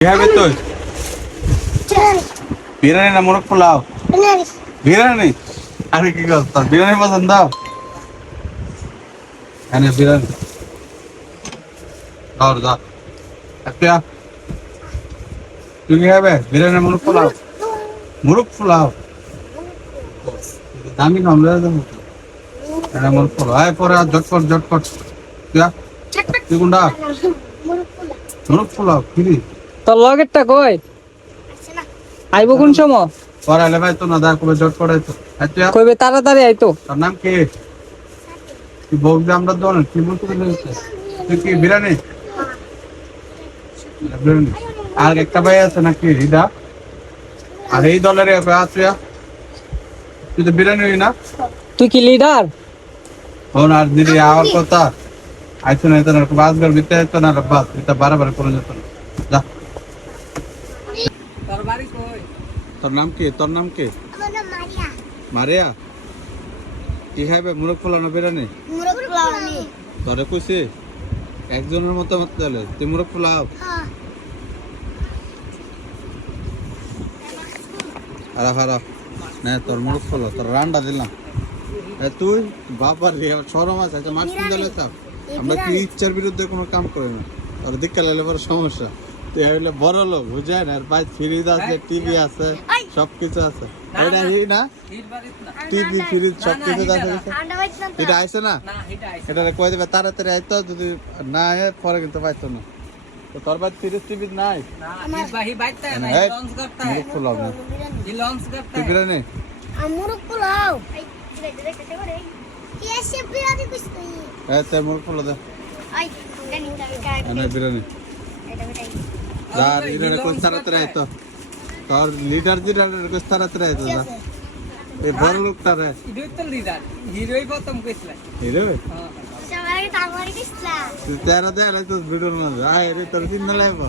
হবে তো বিরিয়ানি না মোরগ পোলাও বিরিয়ানি আরে কি করছ বিরিয়ানি পছন্দ এনে বিরিয়ানি দাও দাও একটা তুমি হবে বিরিয়ানি মোরগ পোলাও দামি কম রে দাও এটা মোরগ পোলাও আয় পরে ঝটপট তুই কোনটা মোরগ পোলাও ফ্রি তোর লগেরটা কই আইবো কোন সময় পড়ালে ভাই তো না দা কবে ঝটপট আইতো আচ্ছা কইবে তাড়াতাড়ি আইতো তোর নাম কি তুই বলবি আমরা দোন কি বলতে তুই কি বিরিয়ানি বিরিয়ানি আর একটা ভাই আছে নাকি হৃদা আর এই দলের আছে তুই তো বিরিয়ানি হই না তুই কি লিডার ফোন আর দিদি আওয়ার কথা আইছো না তো না বাসগার ভিতরে তো না বাস এটা বারবার করে যেত না যা তোর বাড়ি কই তোর নাম কি আমার নাম মারিয়া মারিয়া কি খাইবে মুরগ পোলাও না বিরিয়ানি মুরগ পোলাও আমি তোরে কইছে একজনের মতো মত চলে তুই মুরগ পোলাও হ্যাঁ আরে হারা না তোর মুরগ পোলাও তোর রান্না দিলাম তুই বাবার রে শরম আছে আচ্ছা মাছ কিনলে চাপ আমরা কি ইচ্ছার বিরুদ্ধে কোনো কাম করি না আর দিক্কা লাগলে বড় সমস্যা তুই হইলে বড় লোক বুঝায় না আর ভাই ফ্রিজ আছে টিভি আছে সবকিছু আছে এটা হি না টিভি ফ্রিজ সবকিছু আছে আন্ডা বাইছিলাম এটা আইছে না না এটা আইছে এটা কই দেবে তাড়াতাড়ি আইতো যদি না আয় পরে কিন্তু পাইতো না তো তোর বাদ ফ্রিজ টিভি নাই না নির্বাহী বাইতে না এই, লঞ্চ করতে মুরগ পোলাও না এই লঞ্চ করতে তুই বিরিয়ানি মুরগ পোলাও কি এসে বিরিয়ানি কইছ তুই তুই মুরগ পোলাও দে আই জানি আমি কাই এনে বিরিয়ানি এটা বেটাই যা বিরিয়ানি কই তাড়াতাড়ি আইতো তোর লিডার কই তাড়াতাড়ি আইতো যা এই বড় লোকটা রে ইদুই তো লিডার হিরোই প্রথম কইছলা হিরো সবাই তারপরে কইছলা তুই তেরা দে আইতো ভিডিওর মধ্যে আয় রে তোর দিন না লাইব